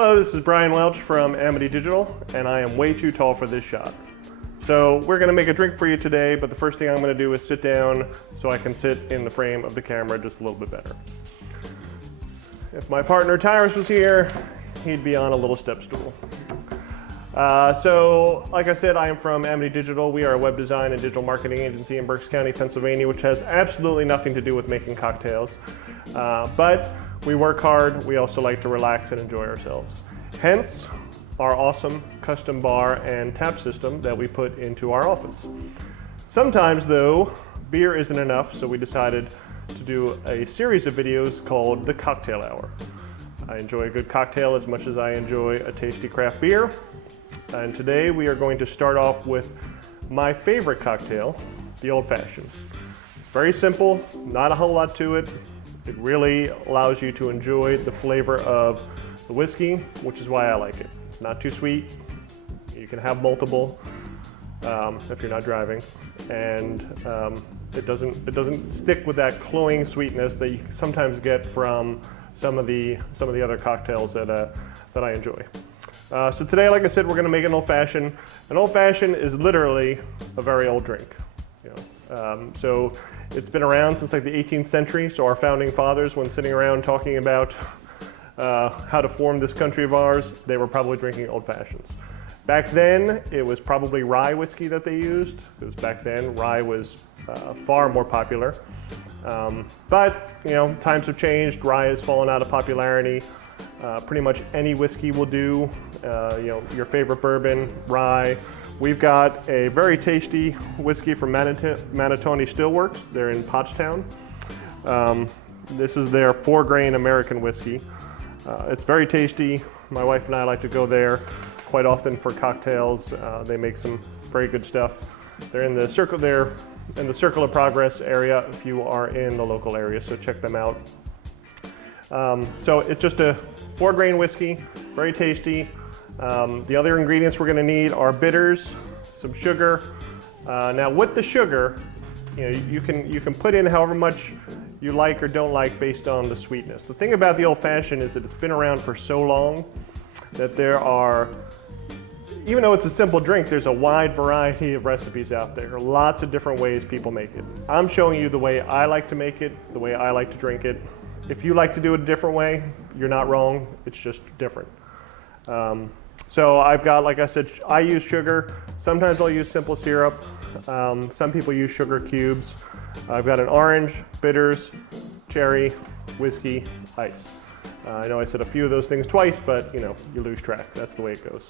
Hello, this is Brian Welch from Amity Digital, and I am way too tall for this shot. So we're going to make a drink for you today, but the first thing I'm going to do is sit down so I can sit in the frame of the camera just a little bit better. If my partner Tyrus was here, he'd be on a little step stool. So, like I said, I am from Amity Digital. We are a web design and digital marketing agency in Berks County, Pennsylvania, which has absolutely nothing to do with making cocktails. But we work hard. We also like to relax and enjoy ourselves. Hence, our awesome custom bar and tap system that we put into our office. Sometimes, though, beer isn't enough, so we decided to do a series of videos called The Cocktail Hour. I enjoy a good cocktail as much as I enjoy a tasty craft beer. And today we are going to start off with my favorite cocktail, the Old Fashioned. Very simple, not a whole lot to it. It really allows you to enjoy the flavor of the whiskey, which is why I like it. Not too sweet. You can have multiple if you're not driving, and it doesn't stick with that cloying sweetness that you sometimes get from some of the other cocktails that I enjoy. So today, like I said, we're going to make an old fashioned. An old fashioned is literally a very old drink. You know? So it's been around since like the 18th century. So our founding fathers, when sitting around talking about how to form this country of ours, they were probably drinking old fashions. Back then, it was probably rye whiskey that they used, because back then rye was far more popular. But you know, times have changed. Rye has fallen out of popularity. Pretty much any whiskey will do. You know, your favorite bourbon, rye. We've got a very tasty whiskey from Manatoni Stillworks. They're in Pottstown. This is their 4-grain American whiskey. It's very tasty. My wife and I like to go there quite often for cocktails. They make some very good stuff. They're in the Circle of Progress area if you are in the local area, so check them out. So it's just a 4-grain whiskey, very tasty. The other ingredients we're going to need are bitters, some sugar. Now with the sugar, you know, you can put in however much you like or don't like based on the sweetness. The thing about the Old Fashioned is that it's been around for so long that there are, even though it's a simple drink, there's a wide variety of recipes out there. Lots of different ways people make it. I'm showing you the way I like to make it, the way I like to drink it. If you like to do it a different way, you're not wrong, it's just different. So I've got, like I said, I use sugar. Sometimes I'll use simple syrup. Some people use sugar cubes. I've got an orange, bitters, cherry, whiskey, ice. I know I said a few of those things twice, but you know, you lose track. That's the way it goes.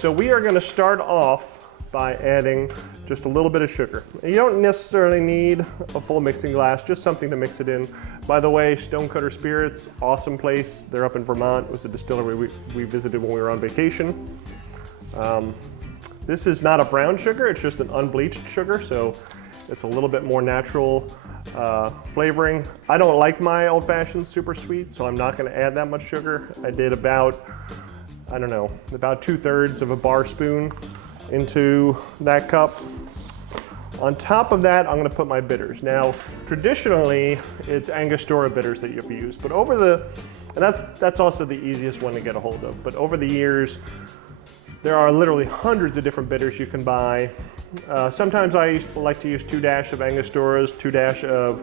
So we are going to start off by adding just a little bit of sugar. You don't necessarily need a full mixing glass, just something to mix it in. By the way, Stonecutter Spirits, awesome place. They're up in Vermont. It was a distillery we visited when we were on vacation. This is not a brown sugar, it's just an unbleached sugar, so it's a little bit more natural flavoring. I don't like my Old Fashioned super sweet, so I'm not going to add that much sugar. I did about, I don't know, about 2/3 of a bar spoon into that cup. On top of that, I'm going to put my bitters. Now, traditionally, it's Angostura bitters that you've used, but and that's also the easiest one to get a hold of. But over the years, there are literally hundreds of different bitters you can buy. Sometimes I like to use 2 dash of Angosturas, 2 dash of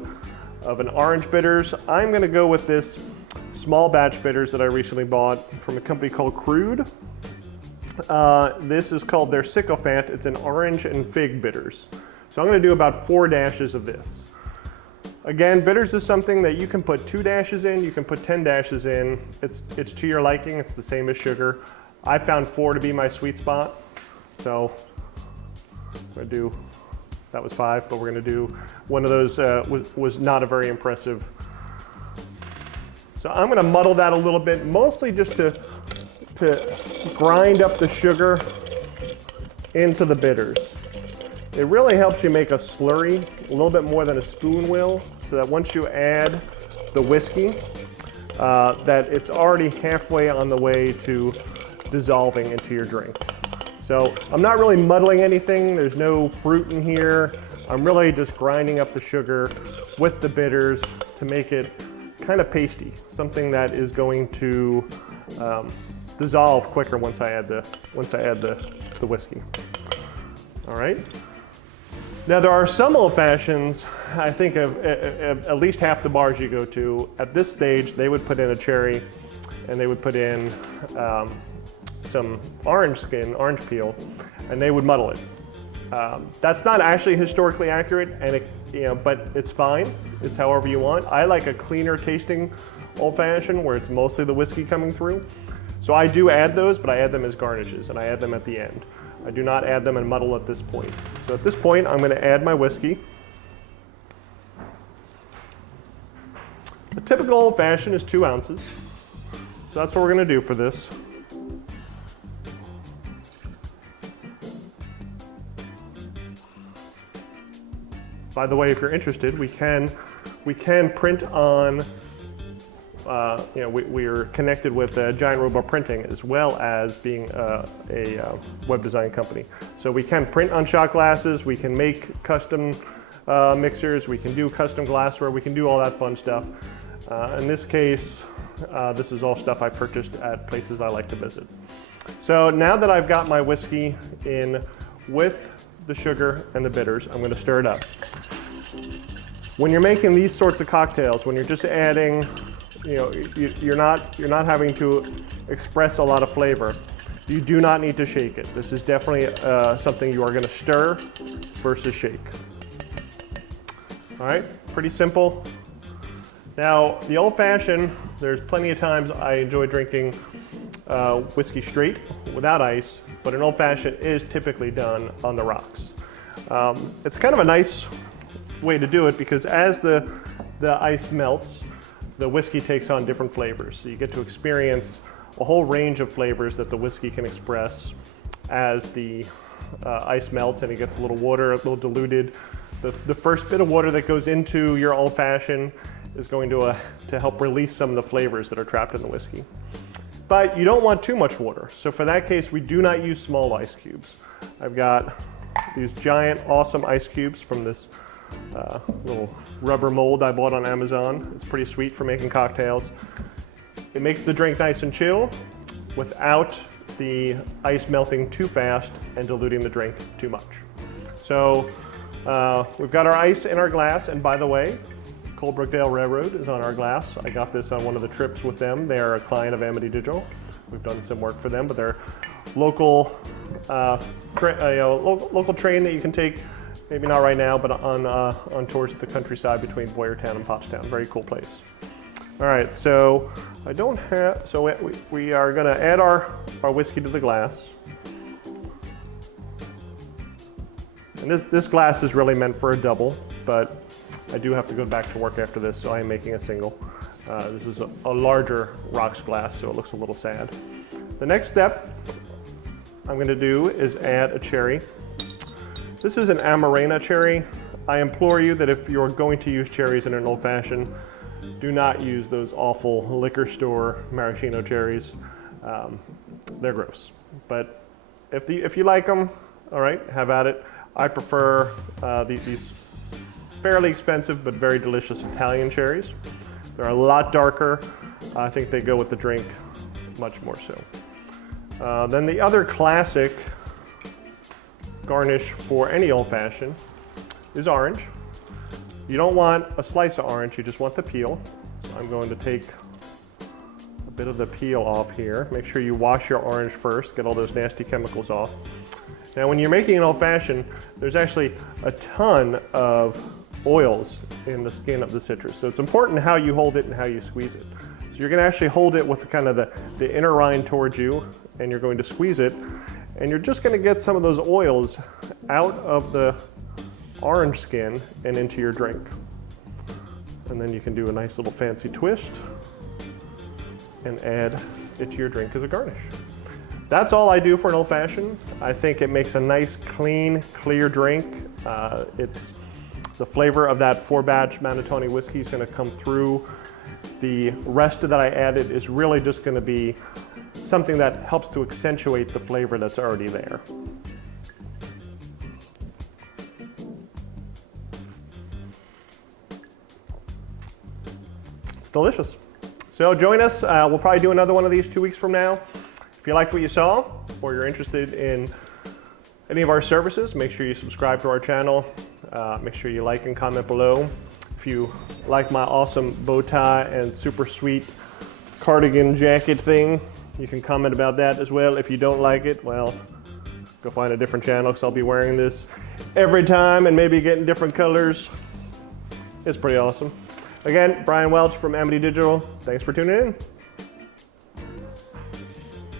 an orange bitters. I'm going to go with this small batch bitters that I recently bought from a company called Crude. This is called their Sycophant. It's an orange and fig bitters. So I'm going to do about 4 dashes of this. Again, bitters is something that you can put 2 dashes in, you can put 10 dashes in. It's to your liking. It's the same as sugar. I found 4 to be my sweet spot. So I'm going to do, that was 5, but we're going to do one of those was not a very impressive. So I'm going to muddle that a little bit, mostly just to grind up the sugar into the bitters. It really helps you make a slurry, a little bit more than a spoon will, so that once you add the whiskey, that it's already halfway on the way to dissolving into your drink. So I'm not really muddling anything. There's no fruit in here. I'm really just grinding up the sugar with the bitters to make it kind of pasty, something that is going to dissolve quicker once I add the whiskey. All right. Now there are some old fashions, I think of at least half the bars you go to, at this stage they would put in a cherry and they would put in some orange peel, and they would muddle it. That's not actually historically accurate, and but it's fine. It's however you want. I like a cleaner tasting old fashioned where it's mostly the whiskey coming through. So I do add those, but I add them as garnishes, and I add them at the end. I do not add them and muddle at this point. So at this point, I'm going to add my whiskey. A typical old fashioned is 2 ounces. So that's what we're going to do for this. By the way, if you're interested, we can print on. We are connected with Giant Robot Printing as well as being a web design company. So we can print on shot glasses, we can make custom mixers, we can do custom glassware, we can do all that fun stuff. In this case, this is all stuff I purchased at places I like to visit. So now that I've got my whiskey in with the sugar and the bitters, I'm going to stir it up. When you're making these sorts of cocktails, when you're just adding, you're not having to express a lot of flavor. You do not need to shake it. This is definitely something you are going to stir versus shake. All right, pretty simple. Now, the old fashioned, there's plenty of times I enjoy drinking whiskey straight without ice, but an old fashioned is typically done on the rocks. It's kind of a nice way to do it because as the ice melts, the whiskey takes on different flavors. So you get to experience a whole range of flavors that the whiskey can express as the ice melts and it gets a little water, a little diluted. The first bit of water that goes into your old fashioned is going to help release some of the flavors that are trapped in the whiskey. But you don't want too much water. So for that case, we do not use small ice cubes. I've got these giant, awesome ice cubes from this little rubber mold I bought on Amazon. It's pretty sweet for making cocktails. It makes the drink nice and chill without the ice melting too fast and diluting the drink too much. So we've got our ice in our glass, and by the way, Coldbrookdale Railroad is on our glass. I got this on one of the trips with them. They are a client of Amity Digital. We've done some work for them, but they're local train that you can take. Maybe not right now, but on tours of the countryside between Boyertown and Pottstown. Very cool place. All right, so we are gonna add our whiskey to the glass. And this glass is really meant for a double, but I do have to go back to work after this, so I am making a single. This is a larger rocks glass, so it looks a little sad. The next step I'm gonna do is add a cherry. This is an Amarena cherry. I implore you that if you're going to use cherries in an old fashioned, do not use those awful liquor store maraschino cherries. They're gross. But if you like them, all right, have at it. I prefer these fairly expensive but very delicious Italian cherries. They're a lot darker. I think they go with the drink much more so. Then the other classic garnish for any old fashioned is orange. You don't want a slice of orange, you just want the peel. So I'm going to take a bit of the peel off here. Make sure you wash your orange first, get all those nasty chemicals off. Now when you're making an old fashioned, there's actually a ton of oils in the skin of the citrus. So it's important how you hold it and how you squeeze it. So you're gonna actually hold it with kind of the inner rind towards you, and you're going to squeeze it. And you're just gonna get some of those oils out of the orange skin and into your drink. And then you can do a nice little fancy twist and add it to your drink as a garnish. That's all I do for an old fashioned. I think it makes a nice, clean, clear drink. It's the flavor of that 4-batch Manatoni whiskey is gonna come through. The rest that I added is really just gonna be something that helps to accentuate the flavor that's already there. It's delicious. So join us. We'll probably do another one of these 2 weeks from now. If you liked what you saw, or you're interested in any of our services, make sure you subscribe to our channel. Make sure you like and comment below. If you like my awesome bow tie and super sweet cardigan jacket thing, you can comment about that as well. If you don't like it, well, go find a different channel, because I'll be wearing this every time and maybe getting different colors. It's pretty awesome. Again, Brian Welch from Amity Digital. Thanks for tuning in.